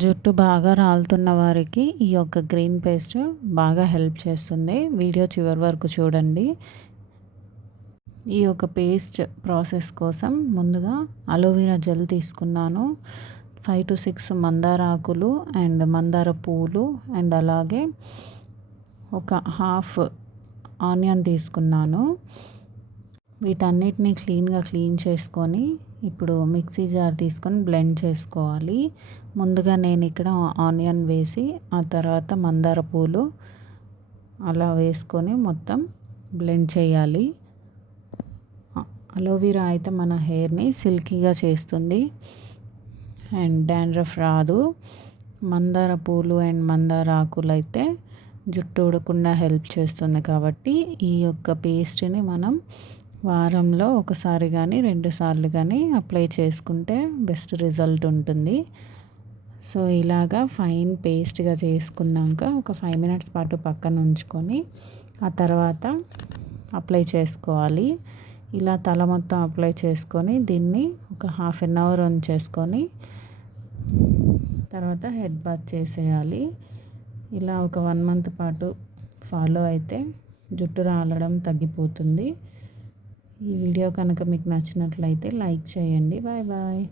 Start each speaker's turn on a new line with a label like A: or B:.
A: జుట్టు బాగా రాలుతున్న వారికి ఈ యొక్క గ్రీన్ పేస్ట్ బాగా హెల్ప్ చేస్తుంది. వీడియో చివరి వరకు చూడండి. ఈ యొక్క పేస్ట్ ప్రాసెస్ కోసం ముందుగా అలోవెరా జెల్ తీసుకున్నాను. ఫైవ్ టు సిక్స్ మందార ఆకులు అండ్ మందార పూలు అండ్ అలాగే ఒక హాఫ్ ఆనియన్ తీసుకున్నాను. వీటన్నిటిని క్లీన్గా క్లీన్ చేసుకొని ఇప్పుడు మిక్సీ జార్ తీసుకొని బ్లెండ్ చేసుకోవాలి. ముందుగా నేను ఇక్కడ ఆనియన్ వేసి ఆ తర్వాత మందార పూలు అలా వేసుకొని మొత్తం బ్లెండ్ చేయాలి. అలోవెరా అయితే మన హెయిర్ని సిల్కీగా చేస్తుంది. అండ్ డాండ్రఫ్ రాదు. మందార పూలు అండ్ మందార ఆకులు అయితే జుట్టు ఊడకుండా హెల్ప్ చేస్తుంది కాబట్టి ఈ యొక్క పేస్ట్ని మనం వారంలో ఒకసారి కానీ రెండుసార్లు కానీ అప్లై చేసుకుంటే బెస్ట్ రిజల్ట్ ఉంటుంది. సో ఇలాగా ఫైన్ పేస్ట్గా చేసుకున్నాక ఒక ఫైవ్ మినిట్స్ పాటు పక్కన ఉంచుకొని ఆ తర్వాత అప్లై చేసుకోవాలి. ఇలా తల మొత్తం అప్లై చేసుకొని దీన్ని ఒక హాఫ్ అన్ అవర్ ఉంచేసుకొని తర్వాత హెడ్ బాత్ చేసేయాలి. ఇలా ఒక వన్ మంత్ పాటు ఫాలో అయితే జుట్టు రాలడం తగ్గిపోతుంది. ఈ వీడియో కనుక మీకు నచ్చినట్లయితే లైక్ చేయండి. Bye bye.